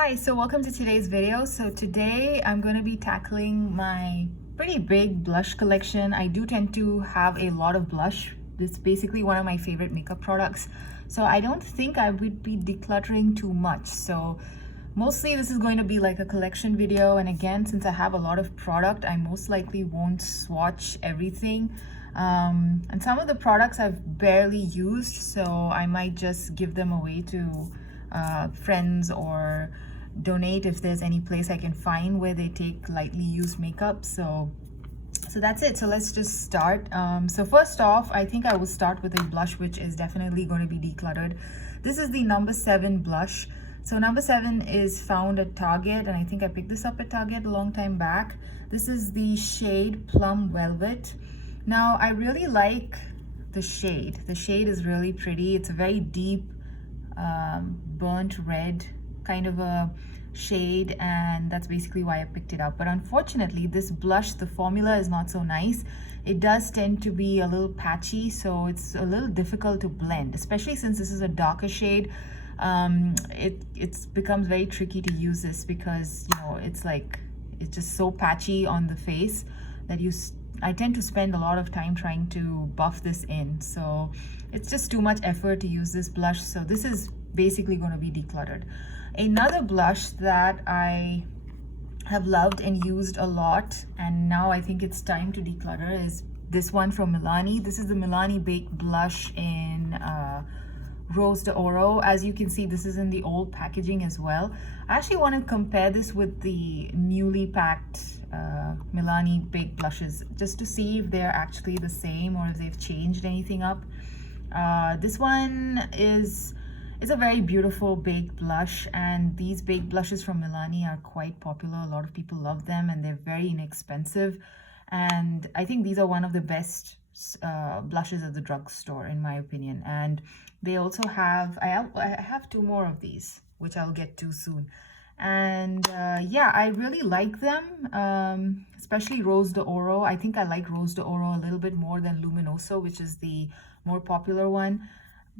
Hi, so welcome to today's video. So today I'm going to be tackling my pretty big blush collection. I do tend to have a lot of blush. It's basically one of my favorite makeup products. So I don't think I would be decluttering too much. So mostly this is going to be like a collection video. And again, since I have a lot of product, I most likely won't swatch everything. And some of the products I've barely used, so I might just give them away to friends or donate if there's any place I can find where they take lightly used makeup. So that's it. So let's just start. So first off, I think I will start with a blush which is definitely going to be decluttered. This is the number 7 blush. So number 7 is found at Target, and I think I picked this up at Target a long time back. This is the shade Plum Velvet. Now I really like the shade. The shade is really pretty. It's a very deep burnt red kind of a shade, and that's basically why I picked it up. But unfortunately, this blush, the formula is not so nice. It does tend to be a little patchy, so it's a little difficult to blend, especially since this is a darker shade. It becomes very tricky to use this because, you know, it's just so patchy on the face that I tend to spend a lot of time trying to buff this in. So it's just too much effort to use this blush. So this is basically going to be decluttered. Another blush that I have loved and used a lot, and now I think it's time to declutter, is this one from Milani. This is the Milani Baked Blush in Rose d'Oro. As you can see, this is in the old packaging as well. I actually want to compare this with the newly packed Milani Baked Blushes, just to see if they're actually the same or if they've changed anything up. This one is a very beautiful baked blush, and these baked blushes from Milani are quite popular. A lot of people love them, and they're very inexpensive. And I think these are one of the best blushes at the drugstore, in my opinion. And they also have, I have 2 more of these, which I'll get to soon. And yeah, I really like them, especially Rose d'Oro. I think I like Rose d'Oro a little bit more than Luminoso, which is the more popular one.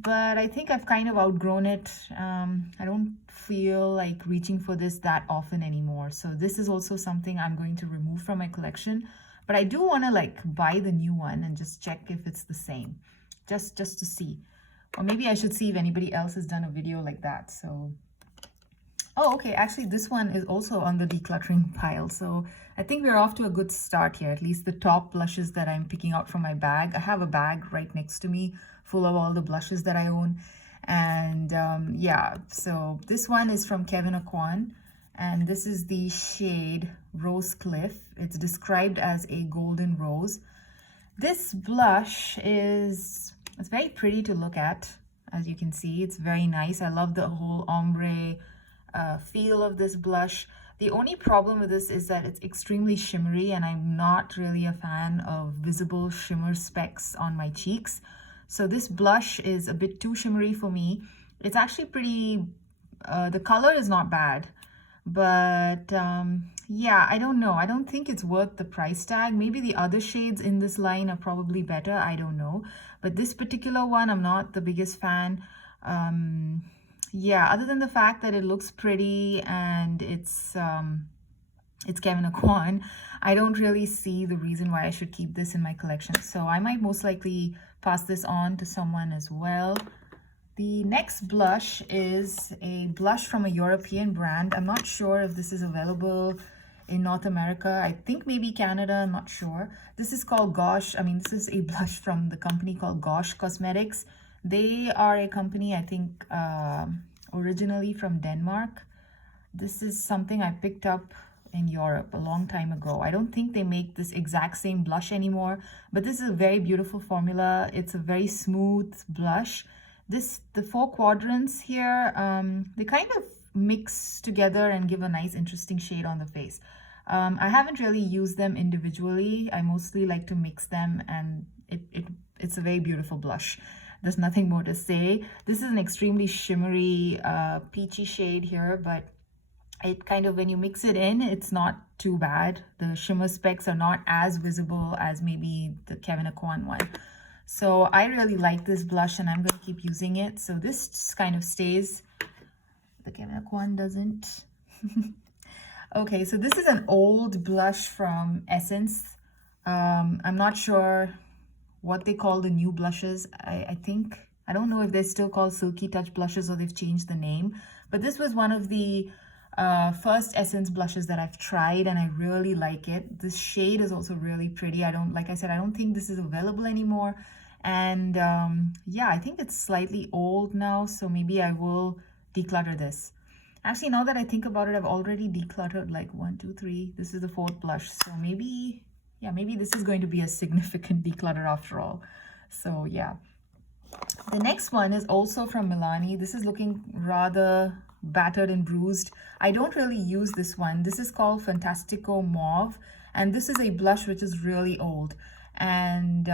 But I think I've kind of outgrown it. I don't feel like reaching for this that often anymore. So this is also something I'm going to remove from my collection. But I do want to like buy the new one and just check if it's the same, just to see. Or maybe I should see if anybody else has done a video like that. So, oh, okay, actually this one is also on the decluttering pile. So I think we're off to a good start here, at least the top blushes that I'm picking out from my bag. I have a bag right next to me full of all the blushes that I own. And yeah, so this one is from Kevyn Aucoin, and this is the shade Rose Cliff. It's described as a golden rose. This blush it's very pretty to look at. As you can see, it's very nice. I love the whole ombre feel of this blush. The only problem with this is that it's extremely shimmery, and I'm not really a fan of visible shimmer specks on my cheeks. So this blush is a bit too shimmery for me. It's actually pretty, the color is not bad, but yeah, I don't know. I don't think it's worth the price tag. Maybe the other shades in this line are probably better. I don't know. But this particular one, I'm not the biggest fan. Yeah, other than the fact that it looks pretty and it's Kevyn Aucoin, I don't really see the reason why I should keep this in my collection. So I might most likely pass this on to someone as well. The next blush is a blush from a European brand. I'm not sure if this is available in North America. I think maybe Canada, I'm not sure. This is called Gosh. I mean, this is a blush from the company called Gosh Cosmetics. They are a company, I think, originally from Denmark. This is something I picked up in Europe a long time ago. I don't think they make this exact same blush anymore, but this is a very beautiful formula. It's a very smooth blush. The 4 quadrants here, they kind of mix together and give a nice, interesting shade on the face. I haven't really used them individually. I mostly like to mix them, and it's a very beautiful blush. There's nothing more to say. This is an extremely shimmery, peachy shade here, but it kind of, when you mix it in, it's not too bad. The shimmer specks are not as visible as maybe the Kevyn Aucoin one. So I really like this blush, and I'm going to keep using it. So this just kind of stays. The Kevyn Aucoin doesn't. Okay, so this is an old blush from Essence. I'm not sure what they call the new blushes. I think, I don't know if they're still called Silky Touch blushes or they've changed the name. But this was one of the first Essence blushes that I've tried and I really like it. This shade is also really pretty. Like I said, I don't think this is available anymore. And yeah, I think it's slightly old now, so maybe I will declutter this. Actually, now that I think about it, I've already decluttered like 1, 2, 3. This is the 4th blush. So maybe, yeah, maybe this is going to be a significant declutter after all. So yeah. The next one is also from Milani. This is looking rather battered and bruised. I don't really use this one. This is called Fantastico Mauve. And this is a blush which is really old. And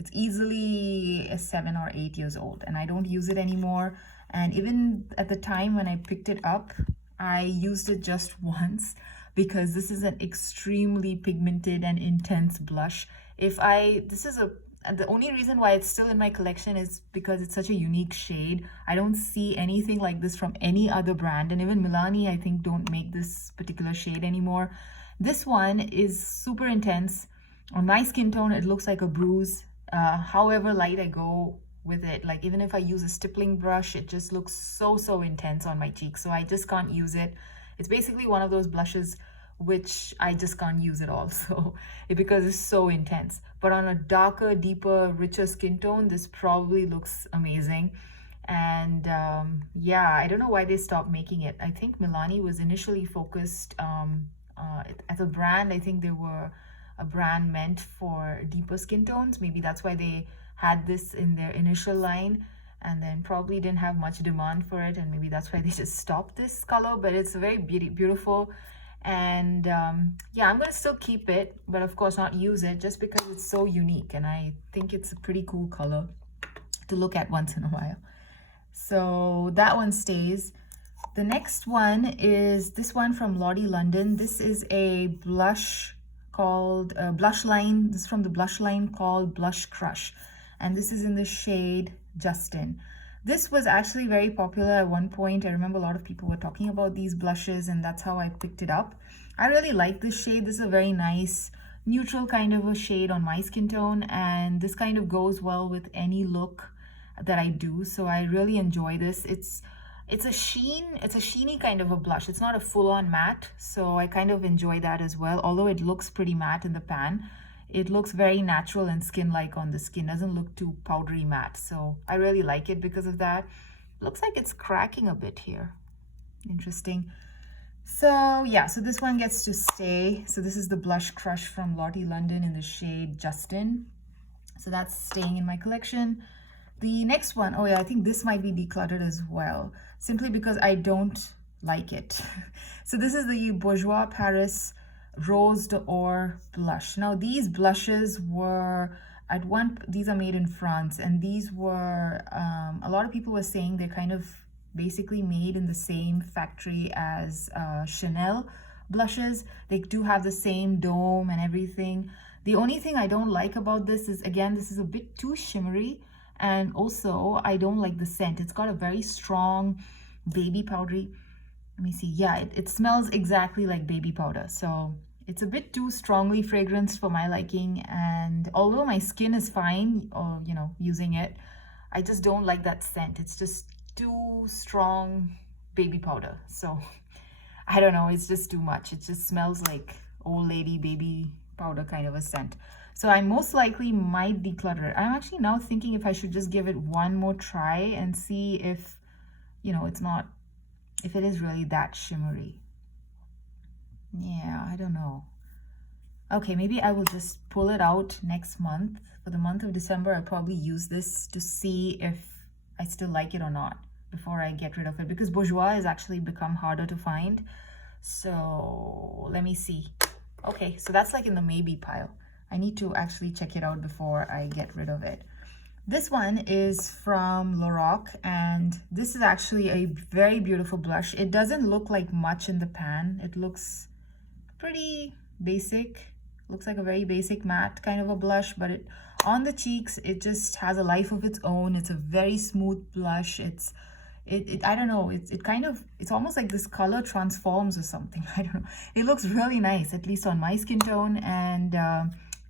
it's easily 7 or 8 years old. And I don't use it anymore. And even at the time when I picked it up, I used it just once because this is an extremely pigmented and intense blush. The only reason why it's still in my collection is because it's such a unique shade. I don't see anything like this from any other brand, and even Milani, I think, don't make this particular shade anymore. This one is super intense. On my skin tone, it looks like a bruise. However light I go with it, like even if I use a stippling brush, it just looks so intense on my cheeks, so I just can't use it. It's basically one of those blushes which I just can't use at all, so because it's so intense. But on a darker, deeper, richer skin tone, this probably looks amazing. And yeah, I don't know why they stopped making it. I think Milani was initially focused as a brand. I think they were a brand meant for deeper skin tones. Maybe that's why they had this in their initial line, and then probably didn't have much demand for it, and maybe that's why they just stopped this color. But it's very beautiful, and yeah, I'm gonna still keep it, but of course not use it, just because it's so unique and I think it's a pretty cool color to look at once in a while. So that one stays. The next one is this one from Lottie London. This is a blush called blush line. This is from the blush line called Blush Crush, and this is in the shade Justin. This was actually very popular at one point. I remember a lot of people were talking about these blushes, and that's how I picked it up. I really like this shade. This is a very nice neutral kind of a shade on my skin tone, and this kind of goes well with any look that I do, so I really enjoy this. It's a sheeny kind of a blush. It's not a full-on matte, so I kind of enjoy that as well. Although it looks pretty matte in the pan, it looks very natural and skin-like on the skin. Doesn't look too powdery matte, so I really like it because of that. Looks like it's cracking a bit here. Interesting. So yeah, so this one gets to stay. So this is the Blush Crush from Lottie London in the shade Justin. So that's staying in my collection. The next one, oh yeah, I think this might be decluttered as well, simply because I don't like it. So this is the Bourjois Paris Rose d'Or blush. Now these blushes were these are made in France, and these were a lot of people were saying they're kind of basically made in the same factory as Chanel blushes. They do have the same dome and everything. The only thing I don't like about this is, again, this is a bit too shimmery, and also I don't like the scent. It's got a very strong baby powdery, let me see, yeah, it smells exactly like baby powder, so it's a bit too strongly fragranced for my liking. And although my skin is fine, you know, using it, I just don't like that scent. It's just too strong baby powder, so I don't know, it's just too much. It just smells like old lady baby powder kind of a scent. So I most likely might declutter it. I'm actually now thinking if I should just give it one more try and see if, you know, if it is really that shimmery. Yeah, I don't know. Okay, maybe I will just pull it out next month. For the month of December, I'll probably use this to see if I still like it or not before I get rid of it, because Bourjois has actually become harder to find. So let me see. Okay, so that's like in the maybe pile. I need to actually check it out before I get rid of it. This one is from Lorac, and this is actually a very beautiful blush. It doesn't look like much in the pan. It looks pretty basic. Looks like a very basic matte kind of a blush, but on the cheeks, it just has a life of its own. It's a very smooth blush. It's I don't know, it kind of, it's almost like this color transforms or something. I don't know, it looks really nice, at least on my skin tone. And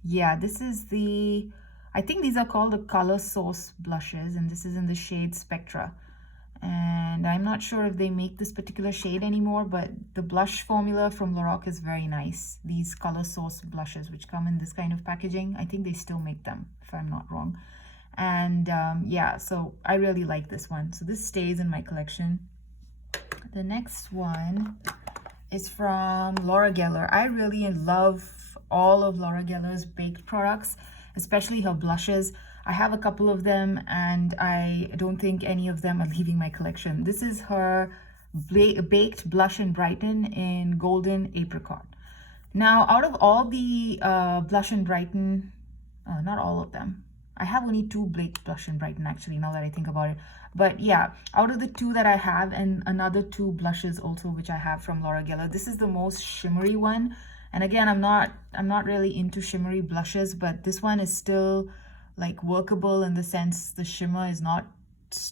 yeah, this is the, I think these are called the Color Source blushes, and this is in the shade Spectra. And I'm not sure if they make this particular shade anymore, but the blush formula from Lorac is very nice. These Color Source blushes, which come in this kind of packaging, I think they still make them, if I'm not wrong. And yeah, so I really like this one. So this stays in my collection. The next one is from Laura Geller. I really love all of Laura Geller's baked products, especially her blushes. I have a couple of them, and I don't think any of them are leaving my collection. This is her baked blush and Brighten in Golden Apricot. Now, out of all the blush and Brighten, not all of them. I have only 2 baked blush and Brighten, actually, now that I think about it. But yeah, out of the 2 that I have, and another 2 blushes also, which I have from Laura Geller, this is the most shimmery one. And again, I'm not really into shimmery blushes, but this one is still like workable in the sense the shimmer is not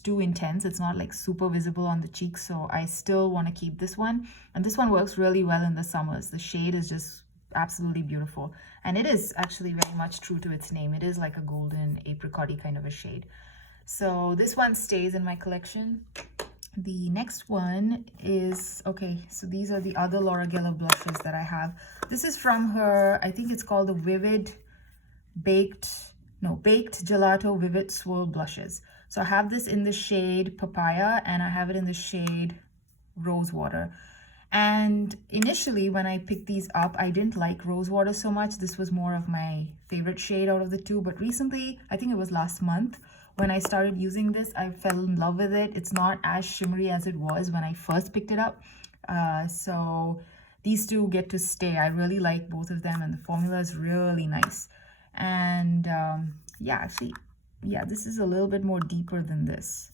too intense. It's not like super visible on the cheeks, so I still want to keep this one. And this one works really well in the summers. The shade is just absolutely beautiful, and it is actually very much true to its name. It is like a golden apricot-y kind of a shade. So this one stays in my collection. The next one is, okay, so these are the other Laura Geller blushes that I have. This is from her, I think it's called the Baked Gelato Vivid Swirl Blushes. So I have this in the shade Papaya, and I have it in the shade Rosewater. And initially, when I picked these up, I didn't like Rosewater so much. This was more of my favorite shade out of the 2. But recently, I think it was last month, when I started using this, I fell in love with it. It's not as shimmery as it was when I first picked it up. So these 2 get to stay. I really like both of them, and the formula is really nice. And yeah, actually, yeah, this is a little bit more deeper than this.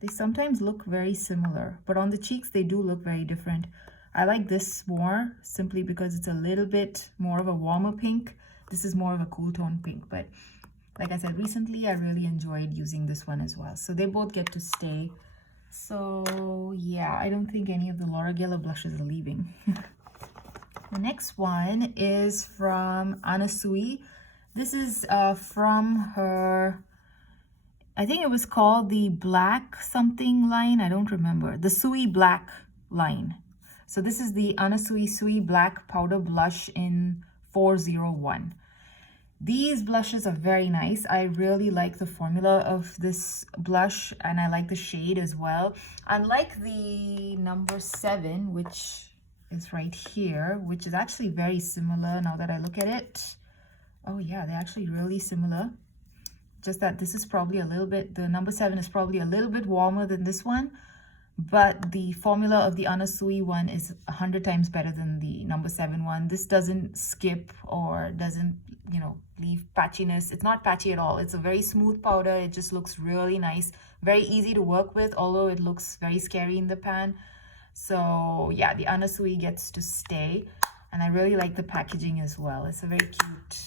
They sometimes look very similar, but on the cheeks, they do look very different. I like this more simply because it's a little bit more of a warmer pink. This is more of a cool tone pink, but like I said, recently, I really enjoyed using this one as well. So they both get to stay. So yeah, I don't think any of the Laura Geller blushes are leaving. The next one is from Anasui. This is from her, I think it was called the Black something line. I don't remember. The Sui Black line. So this is the Anasui Sui Black Powder Blush in 401. These blushes are very nice. I really like the formula of this blush, and I like the shade as well. Unlike the number 7, which is right here, which is actually very similar now that I look at it. Oh yeah, they're actually really similar. Just that this is probably a little bit, the number 7 is probably a little bit warmer than this one. But the formula of the Anasui one is 100 times better than the number 7 one. This doesn't skip or doesn't, you know, leave patchiness. It's not patchy at all. It's a very smooth powder. It just looks really nice. Very easy to work with, although it looks very scary in the pan. So yeah, the Anasui gets to stay. And I really like the packaging as well. It's a very cute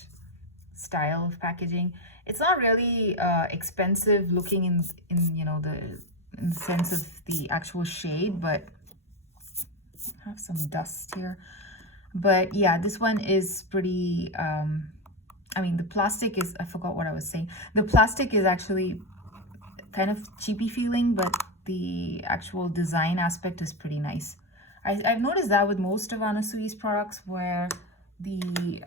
style of packaging. It's not really expensive looking in you know, in the sense of the actual shade, but I have some dust here. But yeah, this one is pretty, I mean, the plastic is, I forgot what I was saying. The plastic is actually kind of cheapy feeling, but the actual design aspect is pretty nice. I've noticed that with most of Anasui's products, where the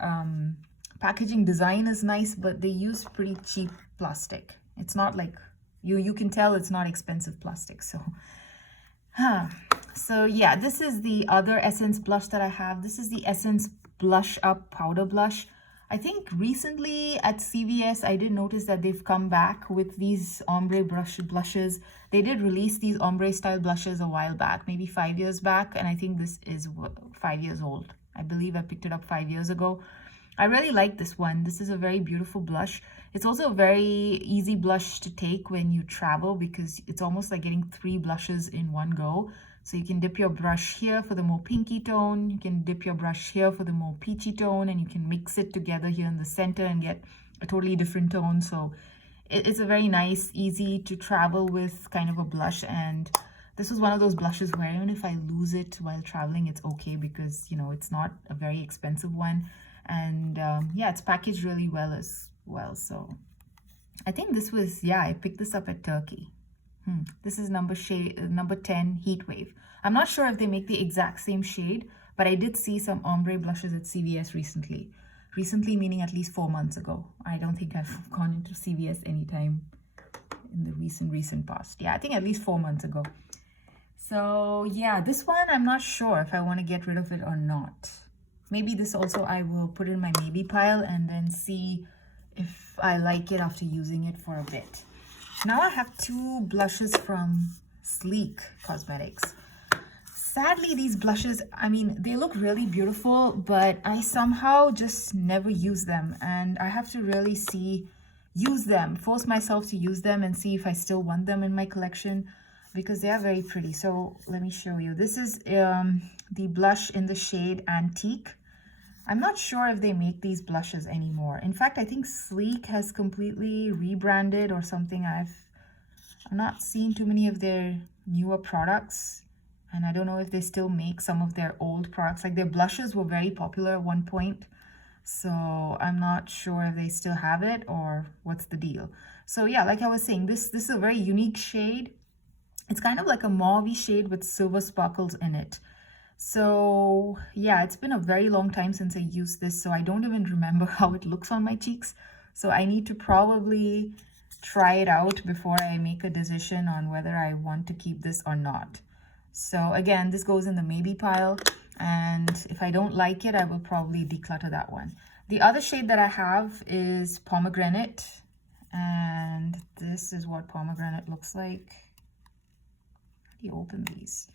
packaging design is nice, but they use pretty cheap plastic. It's not like, you can tell it's not expensive plastic. So so yeah, this is the other Essence blush that I have. This is the Essence Blush Up Powder Blush. I think recently at CVS, I did notice that they've come back with these ombre blushes. They did release these ombre style blushes a while back, maybe 5 years back. And I think this is 5 years old. I believe I picked it up 5 years ago. I really like this one. This is a very beautiful blush. It's also a very easy blush to take when you travel, because it's almost like getting 3 blushes in one go. So you can dip your brush here for the more pinky tone. You can dip your brush here for the more peachy tone, and you can mix it together here in the center and get a totally different tone. So it's a very nice, easy to travel with kind of a blush. And This was one of those blushes where even if I lose it while traveling, it's okay because, you know, it's not a very expensive one. And yeah, it's packaged really well as well. So I think this was, yeah, I picked this up at Turkey. This is number 10 Heat Wave. I'm not sure if they make the exact same shade, but I did see some ombre blushes at CVS recently. Recently meaning at least 4 months ago. I don't think I've gone into CVS anytime in the recent past. Yeah, I think at least 4 months ago. So yeah, this one, I'm not sure if I want to get rid of it or not. Maybe this also I will put in my maybe pile and then see if I like it after using it for a bit. Now I have 2 blushes from Sleek Cosmetics. Sadly, these blushes, I mean, they look really beautiful, but I somehow just never use them. And I have to really force myself to use them and see if I still want them in my collection because they are very pretty. So let me show you. This is the blush in the shade Antique. I'm not sure if they make these blushes anymore. In fact, I think Sleek has completely rebranded or something. I've not seen too many of their newer products. And I don't know if they still make some of their old products. Like their blushes were very popular at one point. So I'm not sure if they still have it or what's the deal. So yeah, like I was saying, this is a very unique shade. It's kind of like a mauve shade with silver sparkles in it. So yeah, it's been a very long time since I used this, so I don't even remember how it looks on my cheeks. So I need to probably try it out before I make a decision on whether I want to keep this or not. So again, this goes in the maybe pile, and if I don't like it, I will probably declutter that one. The other shade that I have is Pomegranate, and this is what Pomegranate looks like. How do you open these?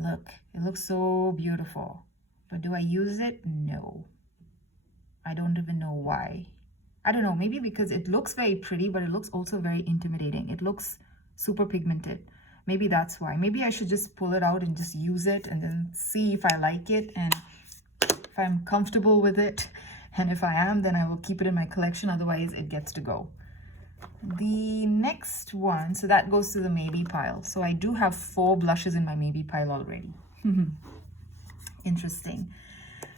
Look, it looks so beautiful, but do I use it? No. I don't even know why. I don't know, maybe because it looks very pretty, but it looks also very intimidating. It looks super pigmented. Maybe that's why. Maybe I should just pull it out and just use it and then see if I like it and if I'm comfortable with it. And if I am, then I will keep it in my collection. Otherwise, it gets to go. The next one, so that goes to the maybe pile. So I do have 4 blushes in my maybe pile already. Interesting.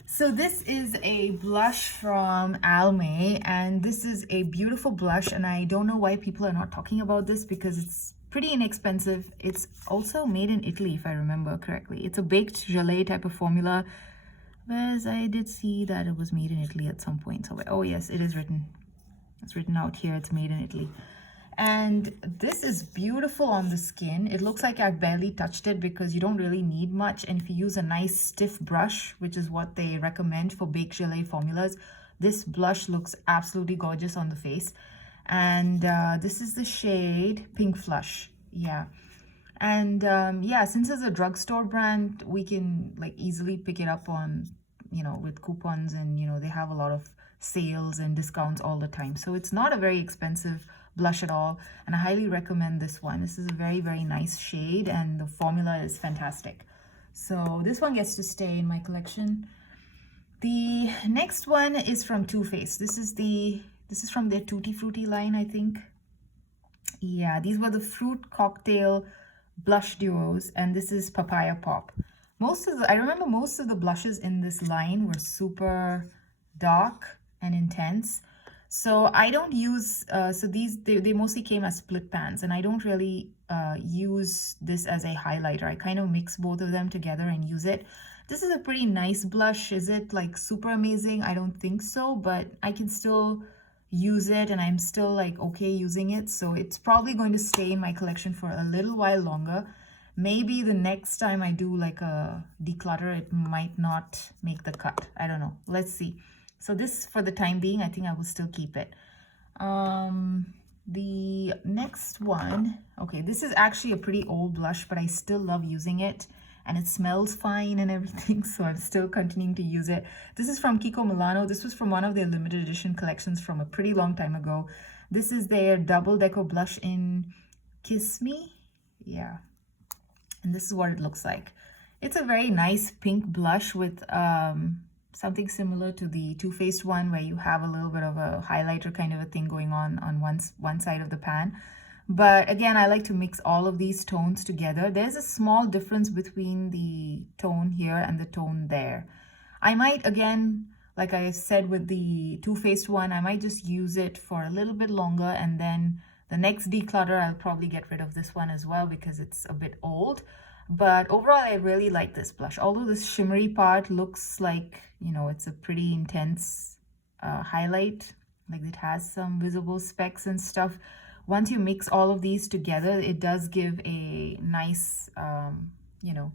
So this is a blush from Almay, and this is a beautiful blush, and I don't know why people are not talking about this because it's pretty inexpensive. It's also made in Italy, if I remember correctly. It's a baked gelée type of formula, whereas I did see that it was made in Italy at some point. So, oh yes, it is written. It's written out here, it's made in Italy. And this is beautiful on the skin. It looks like I've barely touched it because you don't really need much. And if you use a nice stiff brush, which is what they recommend for baked gelée formulas, this blush looks absolutely gorgeous on the face. And this is the shade Pink Flush. Yeah. And yeah, since it's a drugstore brand, we can like easily pick it up on, you know, with coupons, and, you know, they have a lot of sales and discounts all the time. So it's not a very expensive blush at all, and I highly recommend this one. This is a very, very nice shade, and the formula is fantastic. So this one gets to stay in my collection. The next one is from Too Faced. This is from their Tutti Frutti line, I think. Yeah, these were the fruit cocktail blush duos, and this is Papaya Pop. I remember most of the blushes in this line were super dark and intense. So I don't use, so they mostly came as split pans, and I don't really use this as a highlighter. I kind of mix both of them together and use it. This is a pretty nice blush. Is it like super amazing? I don't think so, but I can still use it, and I'm still like okay using it. So it's probably going to stay in my collection for a little while longer. Maybe the next time I do like a declutter, it might not make the cut. I don't know. Let's see. So this, for the time being, I think I will still keep it. The next one, okay, this is actually a pretty old blush, but I still love using it, and it smells fine and everything, so I'm still continuing to use it. This is from Kiko Milano. This was from one of their limited edition collections from a pretty long time ago. This is their double deco blush in Kiss Me. Yeah, and this is what it looks like. It's a very nice pink blush with something similar to the Too Faced one, where you have a little bit of a highlighter kind of a thing going on one side of the pan. But again, I like to mix all of these tones together. There's a small difference between the tone here and the tone there. I might, again, like I said with the Too Faced one, I might just use it for a little bit longer, and then the next declutter, I'll probably get rid of this one as well because it's a bit old. But overall, I really like this blush. Although this shimmery part looks like, you know, it's a pretty intense highlight, like it has some visible specks and stuff. Once you mix all of these together, it does give a nice, you know,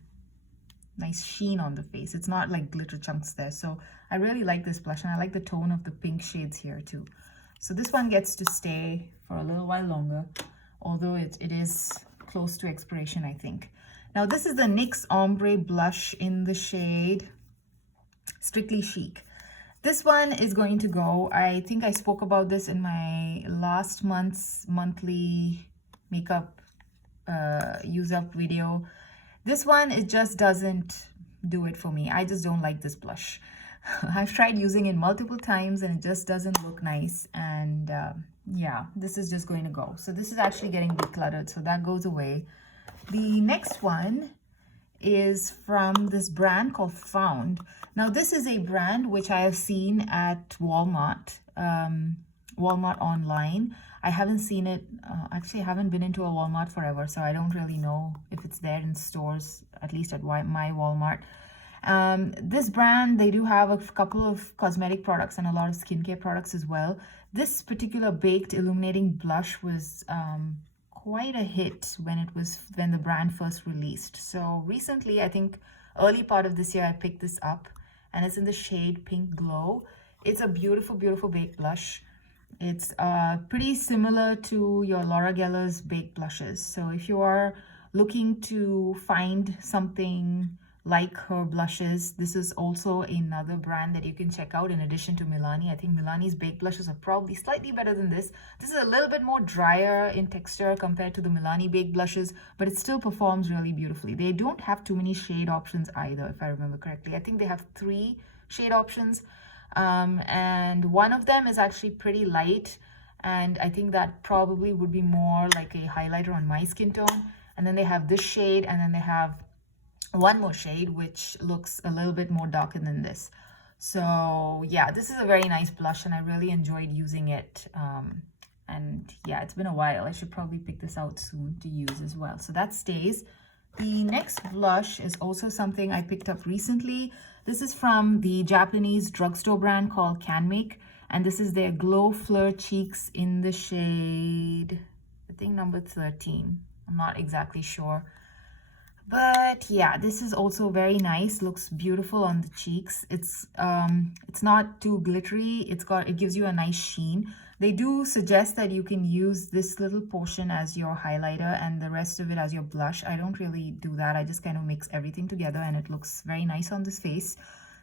nice sheen on the face. It's not like glitter chunks there. So I really like this blush, and I like the tone of the pink shades here too. So this one gets to stay for a little while longer, although it is close to expiration, I think. Now this is the NYX Ombre blush in the shade Strictly Chic. This one is going to go. I think I spoke about this in my last month's monthly makeup use up video. This one, it just doesn't do it for me. I just don't like this blush. I've tried using it multiple times and it just doesn't look nice. And yeah, this is just going to go. So this is actually getting decluttered, so that goes away. The next one is from this brand called Found. Now this is a brand which I have seen at Walmart, Walmart online. I haven't seen it, actually I haven't been into a Walmart forever, so I don't really know if it's there in stores, at least at my Walmart. This brand, they do have a couple of cosmetic products and a lot of skincare products as well. This particular baked illuminating blush was quite a hit when the brand first released. So recently, I think early part of this year, I picked this up, and it's in the shade Pink Glow. It's a beautiful, beautiful baked blush. It's pretty similar to your Laura Geller's baked blushes. So if you are looking to find something like her blushes, this is also another brand that you can check out in addition to Milani. I think Milani's baked blushes are probably slightly better than this. This is a little bit more drier in texture compared to the Milani baked blushes, but it still performs really beautifully. They don't have too many shade options either, if I remember correctly. I think they have 3 shade options, and one of them is actually pretty light, and I think that probably would be more like a highlighter on my skin tone. And then they have this shade, and then they have one more shade which looks a little bit more darker than this. So yeah, this is a very nice blush and I really enjoyed using it, and yeah, it's been a while. I should probably pick this out soon to use as well. So that stays. The next blush is also something I picked up recently. This is from the Japanese drugstore brand called Canmake, and this is their Glow Fleur Cheeks in the shade, I think number 13. I'm not exactly sure. But yeah, this is also very nice. Looks beautiful on the cheeks. It's not too glittery. It gives you a nice sheen. They do suggest that you can use this little portion as your highlighter and the rest of it as your blush. I don't really do that. I just kind of mix everything together and it looks very nice on this face.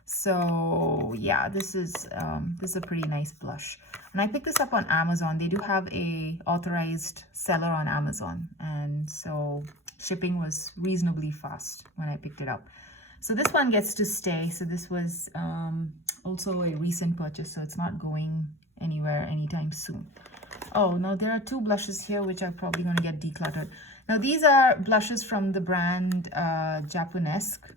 So yeah, this is a pretty nice blush. And I picked this up on Amazon. They do have a authorized seller on Amazon, and so shipping was reasonably fast when I picked it up. So this one gets to stay. So this was also a recent purchase, so it's not going anywhere anytime soon. Oh, now there are 2 blushes here which are probably going to get decluttered. Now these are blushes from the brand Japonesque.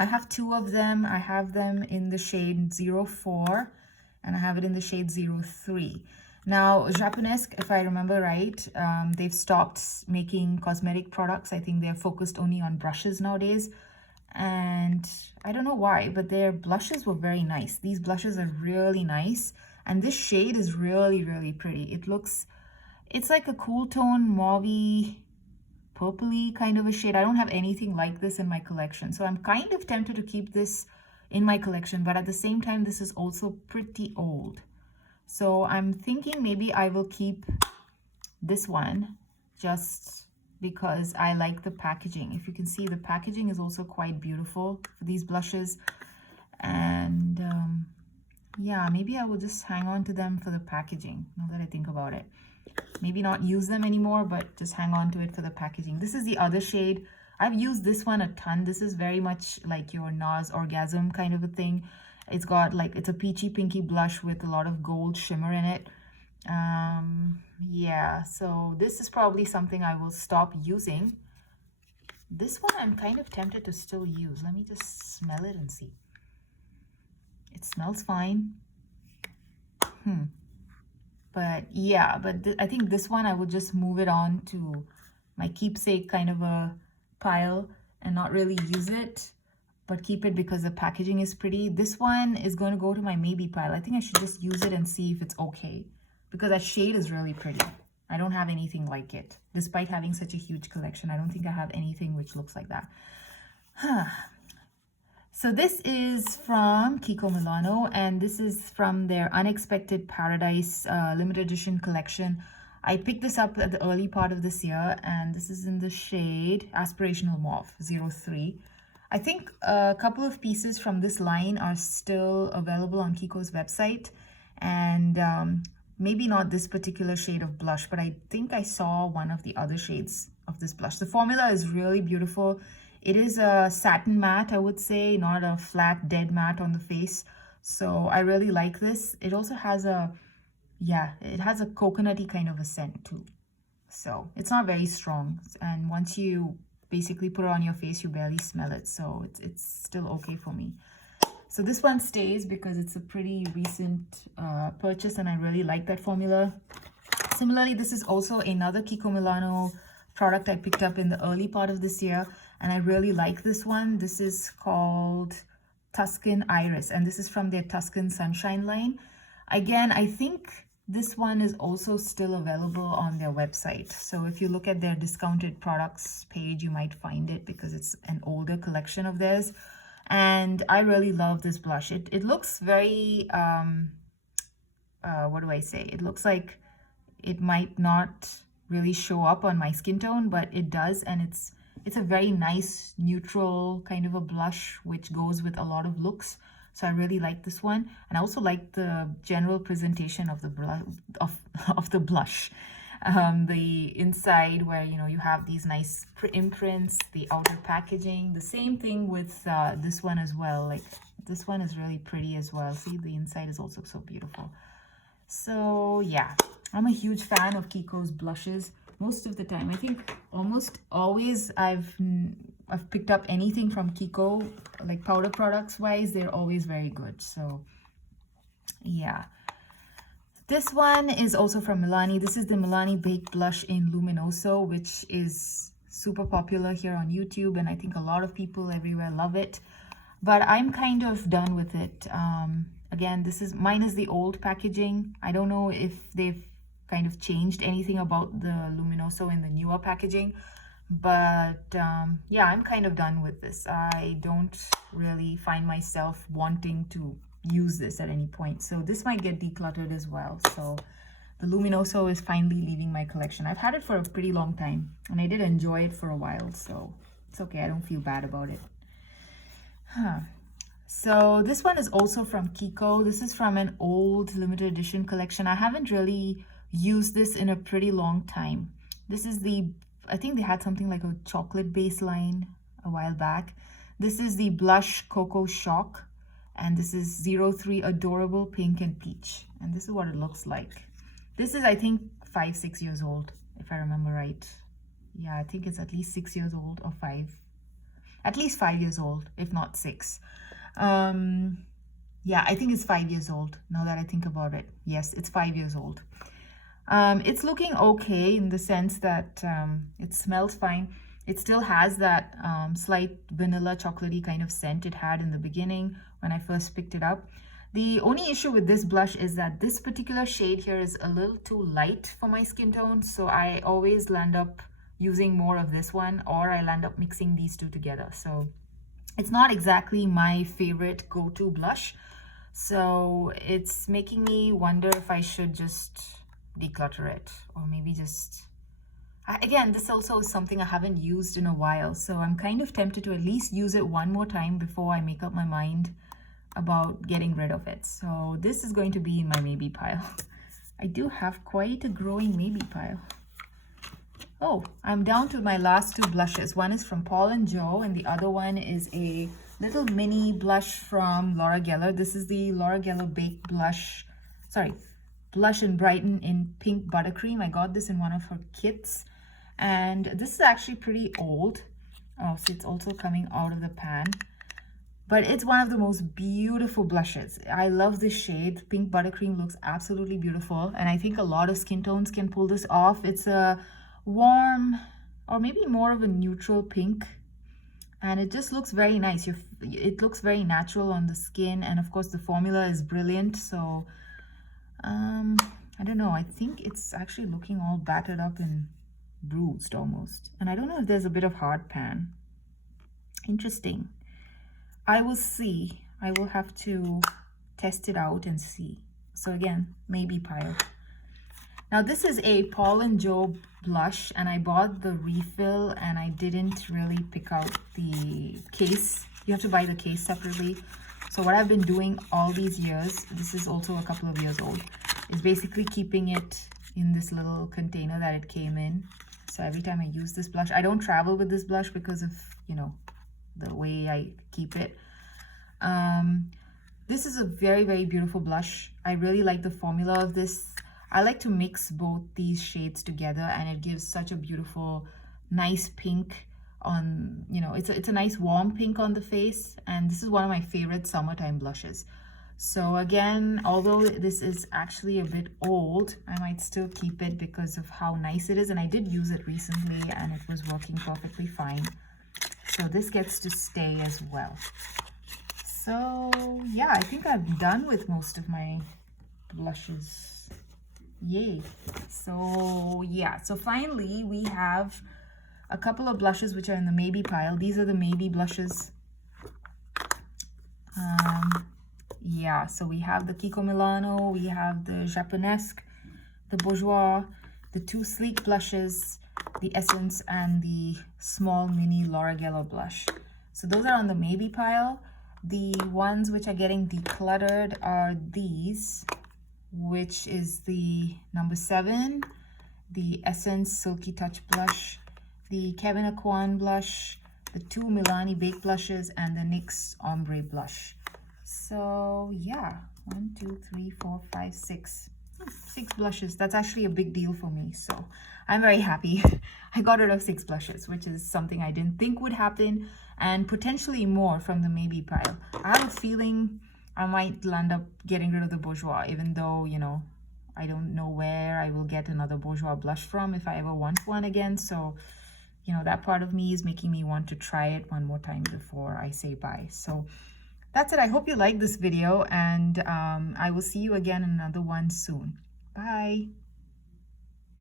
I have 2 of them. I have them in the shade 04 and I have it in the shade 03. Now, Japonesque, if I remember right, they've stopped making cosmetic products. I think they're focused only on brushes nowadays. And I don't know why, but their blushes were very nice. These blushes are really nice. And this shade is really, really pretty. It's like a cool tone, mauve, purpley kind of a shade. I don't have anything like this in my collection. So I'm kind of tempted to keep this in my collection. But at the same time, this is also pretty old. So I'm thinking maybe I will keep this one just because I like the packaging. If you can see, the packaging is also quite beautiful for these blushes. And yeah, maybe I will just hang on to them for the packaging, now that I think about it. Maybe not use them anymore, but just hang on to it for the packaging. This is the other shade. I've used this one a ton. This is very much like your NARS Orgasm kind of a thing. It's got like, it's a peachy pinky blush with a lot of gold shimmer in it. Yeah, so this is probably something I will stop using. This one I'm kind of tempted to still use. Let me just smell it and see. It smells fine. But yeah, but I think this one I will just move it on to my keepsake kind of a pile and not really use it, but keep it because the packaging is pretty. This one is going to go to my maybe pile. I think I should just use it and see if it's okay, because that shade is really pretty. I don't have anything like it. Despite having such a huge collection, I don't think I have anything which looks like that. So this is from Kiko Milano, and this is from their Unexpected Paradise limited edition collection. I picked this up at the early part of this year, and this is in the shade Aspirational Mauve 03. I think a couple of pieces from this line are still available on Kiko's website, and maybe not this particular shade of blush, but I think I saw one of the other shades of this blush. The formula is really beautiful. It is a satin matte, I would say, not a flat dead matte on the face. So I really like this. It also has a, yeah, it has a coconutty kind of a scent too. So it's not very strong. And once you basically put it on your face, you barely smell it. So it's still okay for me. So this one stays because it's a pretty recent purchase and I really like that formula. Similarly, this is also another Kiko Milano product I picked up in the early part of this year, and I really like this one. This is called Tuscan Iris, and this is from their Tuscan Sunshine line. Again, I think this one is also still available on their website. So if you look at their discounted products page, you might find it because it's an older collection of theirs. And I really love this blush. It looks very, what do I say? It looks like it might not really show up on my skin tone, but it does, and it's a very nice neutral kind of a blush which goes with a lot of looks. So I really like this one, and I also like the general presentation of the of the blush. The inside where you have these nice imprints, the outer packaging. The same thing with this one as well. Like this one is really pretty as well. See, the inside is also so beautiful. So yeah, I'm a huge fan of Kiko's blushes most of the time. I think almost always I've picked up anything from Kiko, like powder products wise, they're always very good. So yeah. This one is also from Milani. This is the Milani Baked Blush in Luminoso, which is super popular here on YouTube, and I think a lot of people everywhere love it. But I'm kind of done with it. Again, mine is the old packaging. I don't know if they've kind of changed anything about the Luminoso in the newer packaging. But yeah, I'm kind of done with this. I don't really find myself wanting to use this at any point. So this might get decluttered as well. So the Luminoso is finally leaving my collection. I've had it for a pretty long time and I did enjoy it for a while. So it's okay. I don't feel bad about it. So this one is also from Kiko. This is from an old limited edition collection. I haven't really used this in a pretty long time. This is I think they had something like a chocolate base line a while back. This is the Blush Cocoa Shock, and this is 03 Adorable Pink and Peach. And this is what it looks like. This is, I think, 5-6 years old, if I remember right. Yeah, I think it's at least 6 years old or 5. At least 5 years old, if not 6. Yeah, I think it's 5 years old now that I think about it. Yes, it's 5 years old. It's looking okay in the sense that it smells fine. It still has that slight vanilla chocolatey kind of scent it had in the beginning when I first picked it up. The only issue with this blush is that this particular shade here is a little too light for my skin tone. So I always land up using more of this one, or I land up mixing these two together. So it's not exactly my favorite go-to blush. So it's making me wonder if I should just declutter it, or maybe just... Again, this also is something I haven't used in a while, so I'm kind of tempted to at least use it one more time before I make up my mind about getting rid of it. So this is going to be in my maybe pile. I do have quite a growing maybe pile. Oh, I'm down to my last two blushes. One is from Paul & Joe, and the other one is a little mini blush from Laura Geller. This is the Laura Geller Baked Blush blush in Brighten in Pink Buttercream. I got this in one of her kits. And this is actually pretty old. Oh, so it's also coming out of the pan. But it's one of the most beautiful blushes. I love this shade. Pink Buttercream looks absolutely beautiful. And I think a lot of skin tones can pull this off. It's a warm, or maybe more of a neutral pink. And it just looks very nice. It looks very natural on the skin. And of course, the formula is brilliant. So, I don't know. I think it's actually looking all battered up and bruised almost. And I don't know if there's a bit of hard pan. Interesting. I will see. I will have to test it out and see. So again, maybe pile. Now this is a Paul & Joe blush, and I bought the refill and I didn't really pick out the case. You have to buy the case separately. So what I've been doing all these years, this is also a couple of years old, is basically keeping it in this little container that it came in. So every time I use this blush, I don't travel with this blush because of, you know, the way I keep it. This is a very, very beautiful blush. I really like the formula of this. I like to mix both these shades together, and it gives such a beautiful, nice pink on, you know, it's a nice warm pink on the face. And this is one of my favorite summertime blushes. So again, although this is actually a bit old, I might still keep it because of how nice it is. And I did use it recently and it was working perfectly fine. So this gets to stay as well. So yeah, I think I'm done with most of my blushes. Yay. So yeah, so finally we have a couple of blushes which are in the maybe pile. These are the maybe blushes. Yeah, so we have the Kiko Milano, we have the Japonesque, the Bourjois, the two sleek blushes, the Essence, and the small mini Lorac Yellow blush. So those are on the maybe pile. The ones which are getting decluttered are these, which is the number 7, the Essence Silky Touch blush, the Kevin Aquan blush, the 2 Milani Baked blushes, and the NYX Ombre blush. So yeah, 1, 2, 3, 4, 5, 6. 6 blushes. That's actually a big deal for me. So I'm very happy. I got rid of 6 blushes, which is something I didn't think would happen, and potentially more from the maybe pile. I have a feeling I might land up getting rid of the Bourjois, even though, you know, I don't know where I will get another Bourjois blush from if I ever want one again. So, you know, that part of me is making me want to try it one more time before I say bye. So that's it. I hope you liked this video, and I will see you again in another one soon. Bye.